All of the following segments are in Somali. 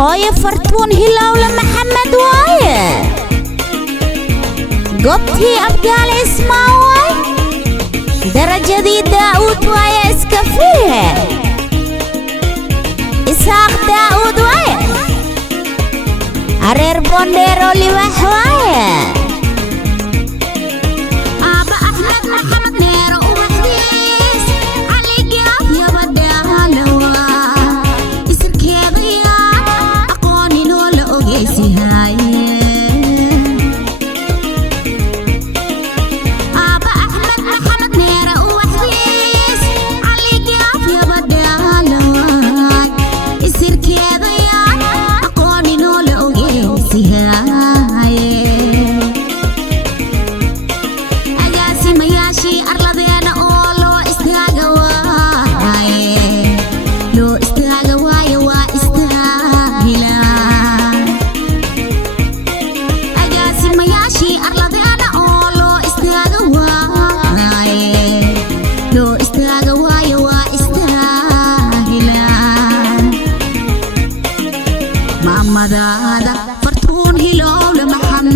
hooyo fartuun hilowle maxamed waaye goobtii abgaal cismaan waay darajadii daa'uud waaye iska fire isaaq daa'uud waaye areer bondheero libax waaye fartuun hilowle maxamed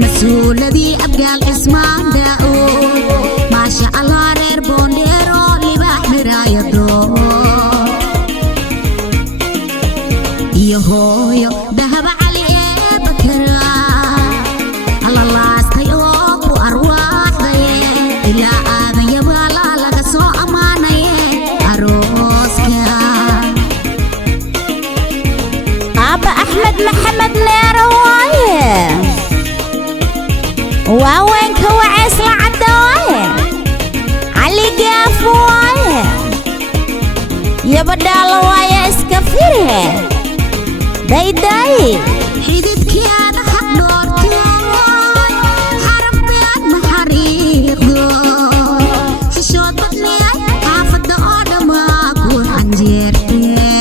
mas-uuladii abgaal cismaan daa'uud maasha allah reer boondheero libaax miraayado iyo hooyo dahaba cali ee bakara alla laastay oo ku arwaaxdaye ilaa aadan yabaala laga soo ammaanaye arooska أحمد محمد نيروايه وين كوعس لعدوايه علي قافوايه يا بدال وايه اسكفيره داي داي حيدتك يا حق دورتي حرب بيد محريق حشوت بطني حافظ ما اكون عنجيرتي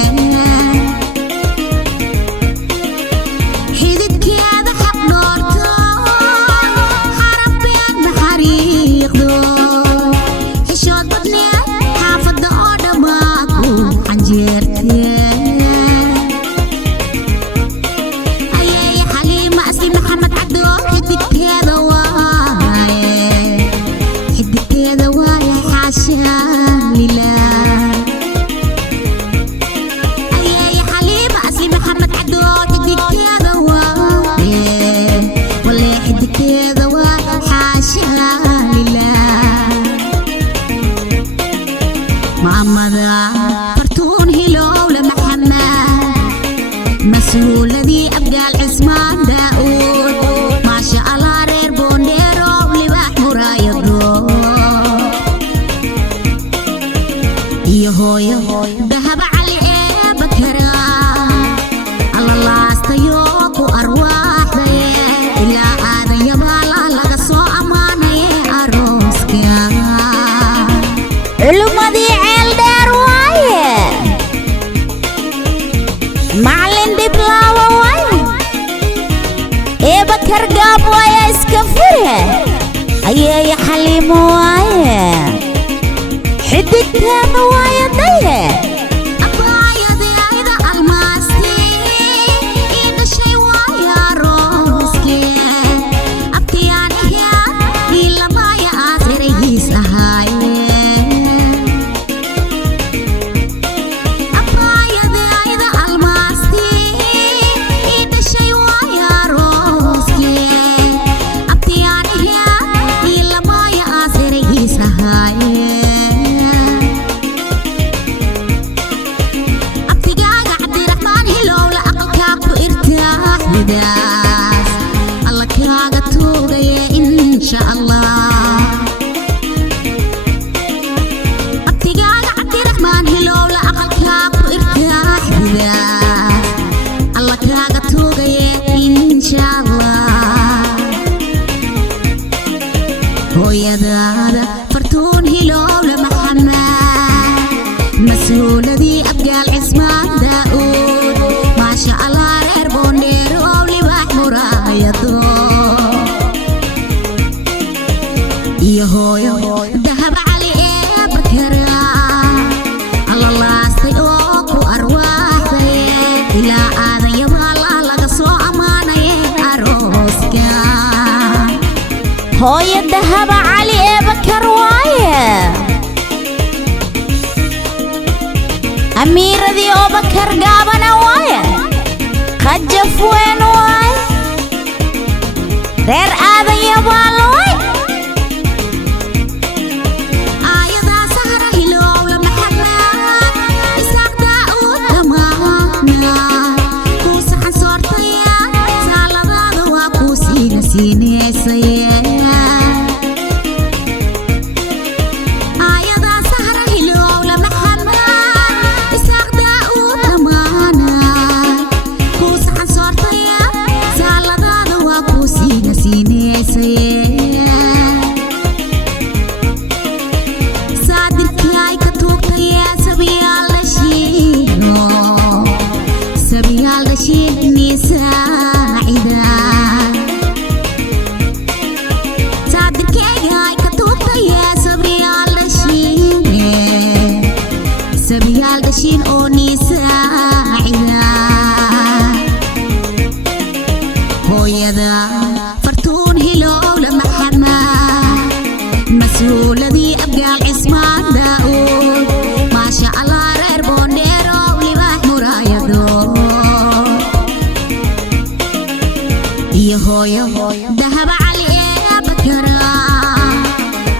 fartuun hilowle maxamed mas-uuladii abgaal cismaan daa'uud maasha allah reer boondheero libaax muraayado iyo hooyo dahaba cali ee bakara alla laastayoo ku arwaaxdaye ilaa aadan yabaala laga soo ammaanaye arooska علومدي عيل دار وايه معلن دبلاوة وايه ايه بكر قاب وايه اسكفره ايه يا حليم وايه حدك تام وايه ديه الله كاغا توغي إن شاء الله أبتقاغا عبد الرحمن هلولا أقل كاغو إرتاح بداس الله كاغا توغي إن شاء الله هو يا دادا فرتون هلولا محمد مسؤولة أبقى العثمان داود ما شاء الله رير بونديرو يا هويو ذهب علي بكرة الله لا استيقظ وأرواح hooyo dahaba cali bakar waaye amiiradii oo bakar gaabana waaye qajaf weyn waaye reer aadan yabaal waaye aayadaa sahra hilowla maxamed isaaq daa'uud dhammaana kuu saxan soortaya saaladaada waa kuu siinaysaye فرتون هلول محمد مسؤول ذي أبقى العصمان داود ما شاء الله رير بونديرو لباح مرايدو يهو ذهب علي بكرا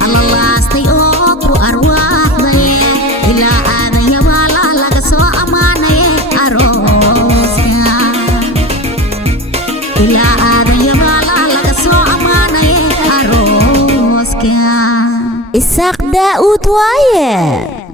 الله استيقظ وأرواح ضي إلى آذى يبالا لقصو أماني أروسكا إلى إساق داود وايه